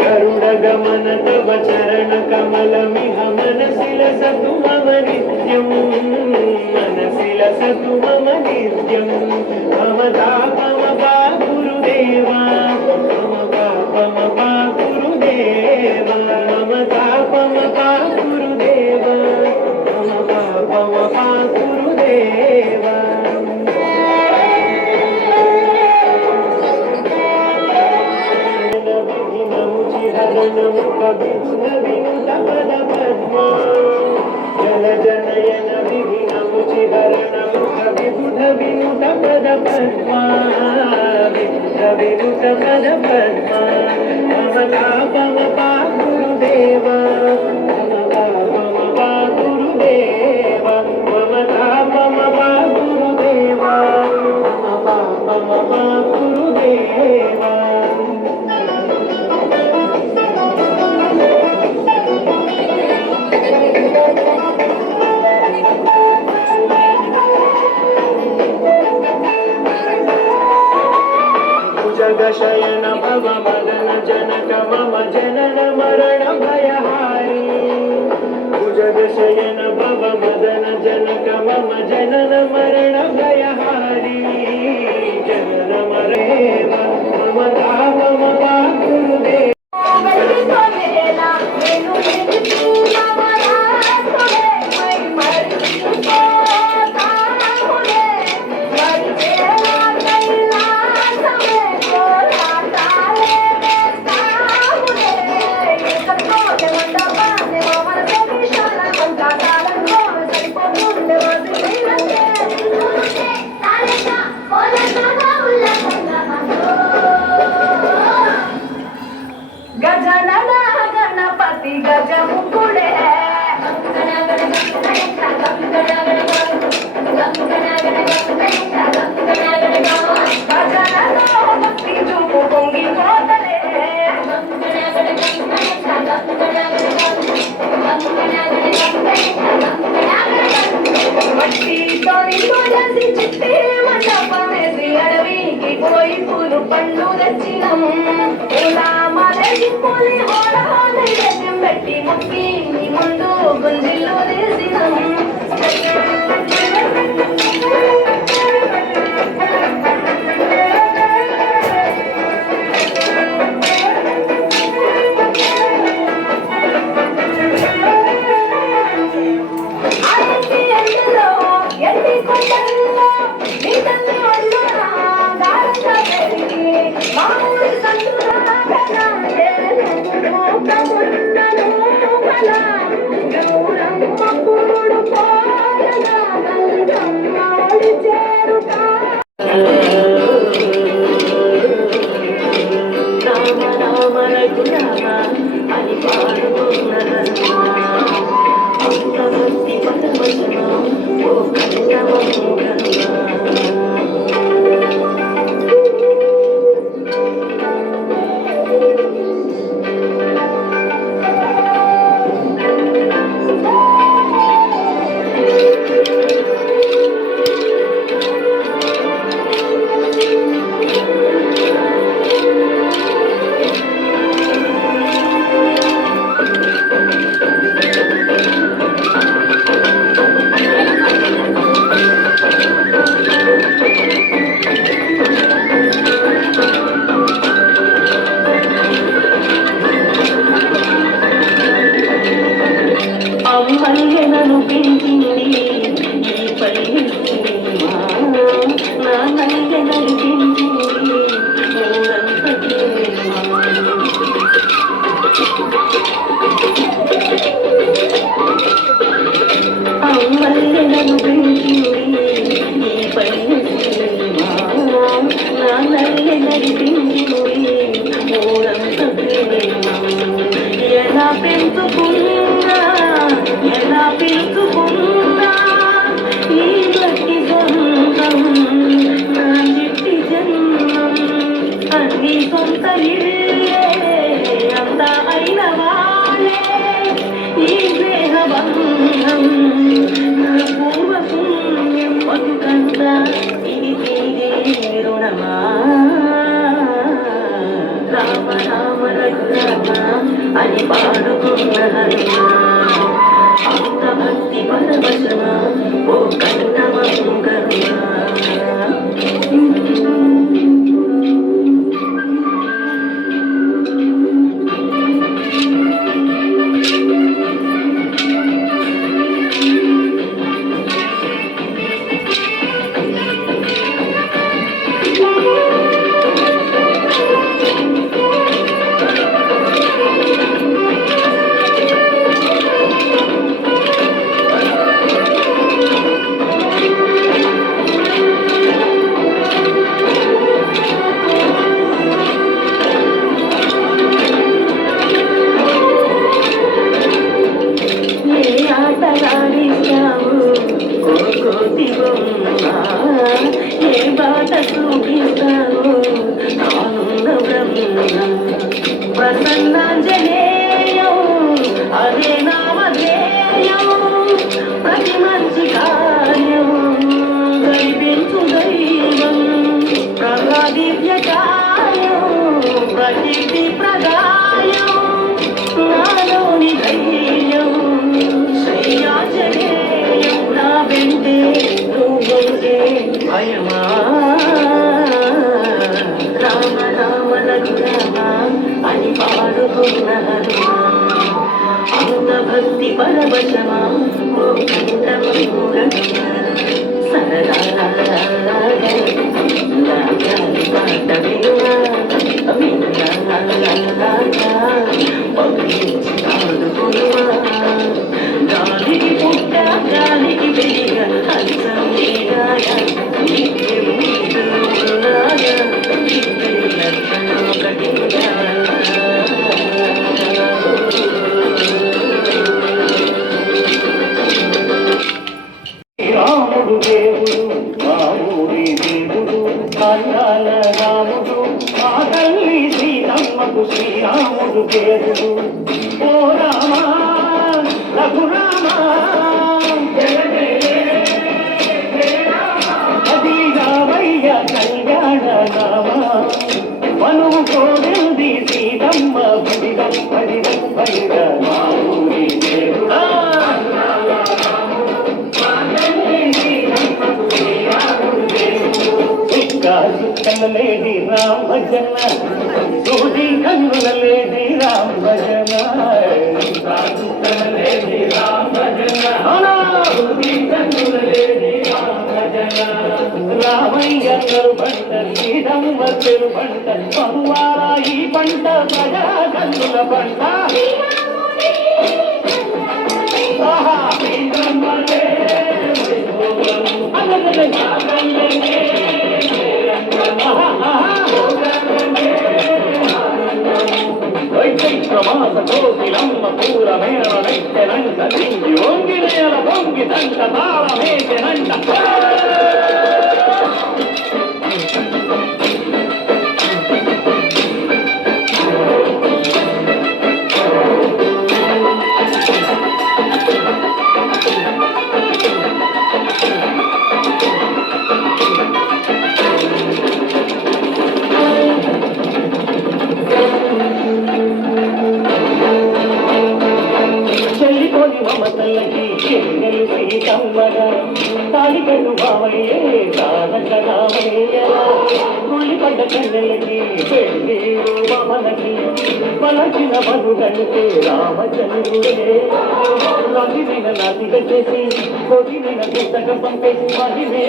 गरुडगमन तव चरण कमलमिह मनसि लसतु मम नित्यं मनसि लसतु मम नित्यं मम तापमपा गुरुदेवा मम पापमपा गुरुदेवा मम तापमपा गुरुदेवा मम पापमपा गुरुदेवा जन जनयन विघ्नमुचिहरणमुख विबुध विनुत पद पद्मा विबुध विनुत पद पद्मा मम तापमपा गुरुदेवा मम तापमपा गुरुदेवा मम तापमपा गुरुदेवा मम तापमपा गुरुदेवा जगशयन भव मदन जनक मम जनन मरण भयहारी भुजगशयन भव मदन जनक मम जनन मरण भयहारी जनन मरेव मम तापमपा गुरुदेवा गजानन गणपति गजमुखुडे गजानन भक्ति चूपु పొంగి పోతలే మట్టి తోని తోసి చిట్టి మండపమేసి అడవికి పోయి పూలు పండ్లు తెచ్చినం పూలి ఓడని గజం పెట్టి ముక్కి నీ ముందు గుంజిల్లో వేసినం ఎన్ని కొండల్లో నీ తల్లి ఒళ్ళునా దారంగా పెరిగి మామూలు సంతురా గౌరమ్మ పూడు పోయగా గంగమ్మ రామ రఘురామ అని పాడుకున్న హనుమ అంత భక్తి పరవశమ ఓ కన్నమము కరుణ ఏ బాట చూపిస్తావు ఆనంద బ్రహ్మ ప్రసన్నాంజనేయం అదే నామధేయం ప్రతి మంచి కార్యం గడిపించు దైవం ప్రహ్లాదివ్యకాయం ప్రకీర్తి ప్రదాయం నాలోని ధైర్యం శ్రీయాంజనేయం నా వెంటే నువ్వుంటే భయమా రామ రామ రఘురామ అని పాడుకున్న హనుమ అంత భక్తి పరవశమా ఓ కంఠము సరదా పాట వినుమా పంపించి ఆడుకునుమా గాలికి పుట్ట గాలికి వెలిగ హంసం నీరాగా నిత్యం నీతో ఉన్నాగా ఇద్దరి లక్షణం ఒకటిగా రాముడు దేవుడు మా ఊరి దేవుడు అందాల రాముడు మా తల్లి సీతమ్మకు శ్రీరాముడు దేవుడు ఓ రామ రఘురామ అది రామయ్య కళ్యాణ నామ మనువు కోరింది సీతమ్మ బడిదం బడిదం బడిద మా ఊరి దేవుడా కన్నులేడి రామ భజన సూది కన్నులేడి రామ భజన కన్నులేడి రామ భజన సూది కన్నులేడి రామ భజన రామయ్య పంట శ్రీరమ్మ పంట పరువార ఈ పంట ప్రజా కన్నుల పంట ప్రమాస కోకిలమ్మ పూర మేళ నెట్టెనంట దింగి ఒంగి నేల పొంగి దంట తాళ మేకెనంట మమతల్లకి చెల్లెలు సీతమ్మగా తాలికట్టు బావయ్యే తారక రామయ్యలా గుళ్ళిపడ్డ కన్నెలకి పెళ్ళి మమలకి పలచిన మనుగంటే రామచంద్రుడే రవిన నదిగా చేసి కొదిన పుస్తకం పంపేసి మహిమే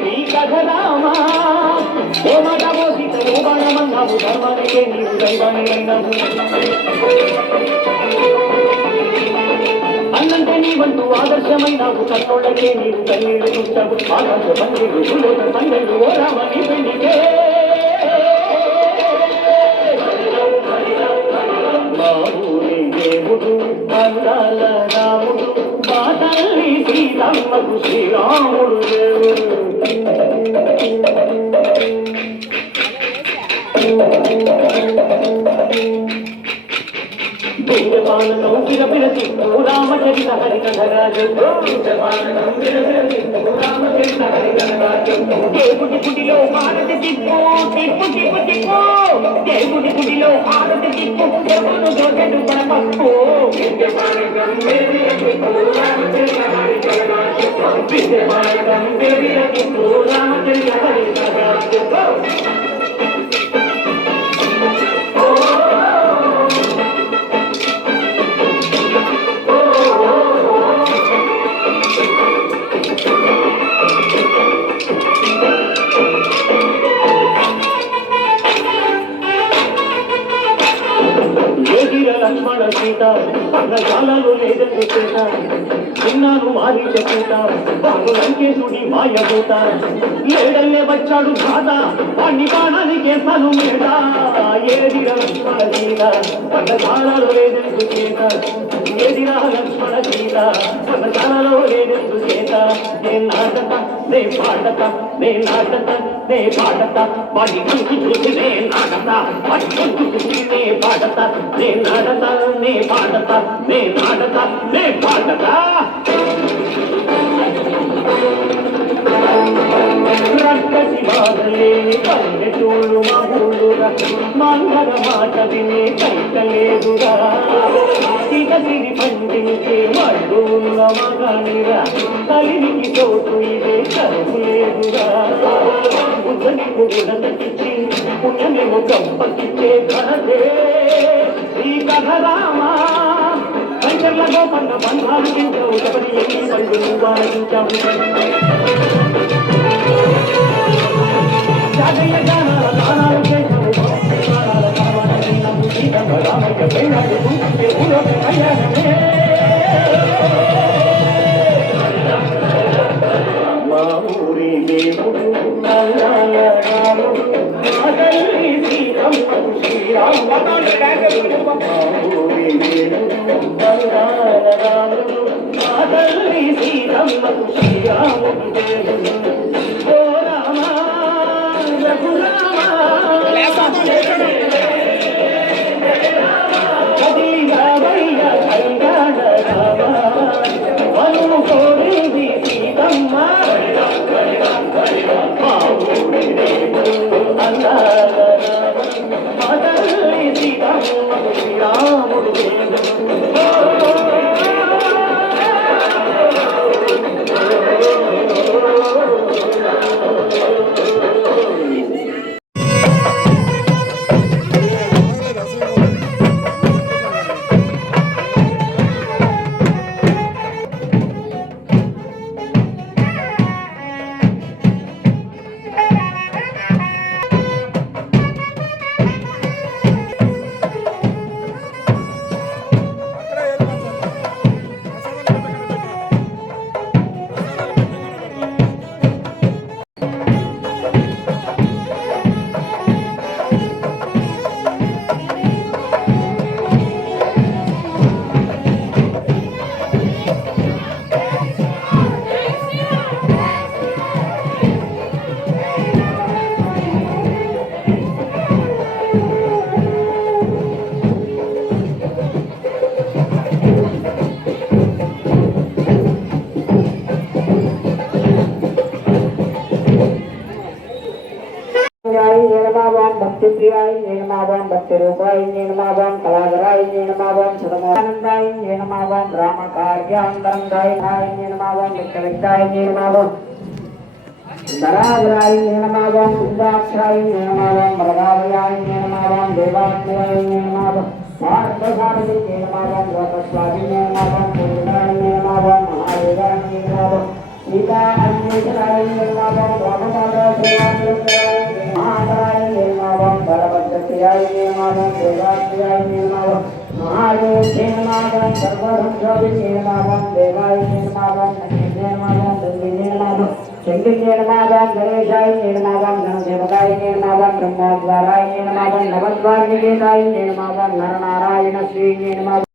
నీ కథ రామా ఓ మాట మోసిత ఓ బాణమన్నావు ధర్మానికే నీవు దైవాన్ని అయినావు అన్నంటే నీవంటూ ఆదర్శమైనావు కన్నోళ్ళకే నీవు కన్నీళ్ళు చూస్తావు ఆకాశ పండుగ సంగళ్ళు ఓ రామని పెళ్లికే మా ఊరి దేవుడు అందాల రాముడు మా తల్లి సీతమ్మకు శ్రీరాముడు దేవుడు దివ్యపాలనం విరపిరసి రామచరిత హరికథరాజు దేవుడి గుడిలో మారతి తిప్పు తిప్పు తిప్పు తిప్పు దేవుడి గుడి అయ్యో హారతికి పువ్వును దొరకడు పడపప్పు విద్యమానకం దేవికి రామచంద్ర హరి జగన్నాథ విద్యమానకం దేవికి రామచంద్ర హరి జగన్నాథ లక్ష్మణ సీత అన్నశాలలో లేదని చేత చిన్నాను మారి చెప్పుట వాడు లంకేశుడి మాయభూత లేడల్లే వచ్చాడు బాధ వాణ్ణి బాణానికే పలు మీద ఏదిరా లక్ష్మణ సీత అన్నశాలలో లేదని చేత ఏదిరా లక్ష్మణ సీత అన్నశాలలో లేదని చేత నే నాటక నే పాడత నే నాటక నే పాడత వాడి కంటి చూసి నే నాటత వాడి కంటి చూసి నే పాడత నే నాటత నే పాడత నే నాటత నే పాడత రక్కసి బాధలే పల్లెటూళ్ళు మహూలురా మంగళ మాట వినే కైకలేదురా సిరి పండించే వాళ్ళు ఉన్న మగానిరా కలిరికి తోటు ఇదే కరువు లేదురా బుద్ధని గుడినకిచ్చి పుణ్యమేమో గంపకిచ్చే ఘనదే ఈ కథ రామా కంచర్లలో పన్న బంధాలు తింటావు ఎవరి ఎన్ని పండు నువ్వు ఆలోచించావు జాతీయ గానాల గానాలు చేశావు గానాల గానాల రామయ్య పెళ్ళాడు ఊరో కళ్యాణమే మా ఊరి దేవుడు అదల్లి శ్రీరాముడు శ్రీరాముడు అదల్లి శ్రీరాముడు శ్రీరాముడు ఓ రామ రఘురామ भक्तिप्रियाय नमः भक्तिरूपाय नमः कलाधराय नमः सदानंदाय नमः रामकार्यान्तरंगाय नमः विक्रमिताय नमः धराधराय नमः इंद्राक्षाय नमः मृगावयाय नमः देवात्मयाय नमः पार्थसारथि नमः वरस्वामी नमः पूर्णाय नमः महादेवाय नमः सीता अन्वेषणाय नमः रामकार्याय महाकाय नमः बलभद्रप्रियाय नमः देवात्मयाय नमः महादेव नमः सर्वधर्मस्वरूपिणे नमः देवाय नमः नमः नमः शंकराय नमः गणेशाय नमः गणदेवताय नमः ब्रह्मद्वाराय नमः नवद्वार निकेताय नमः नरनारायण श्री नमः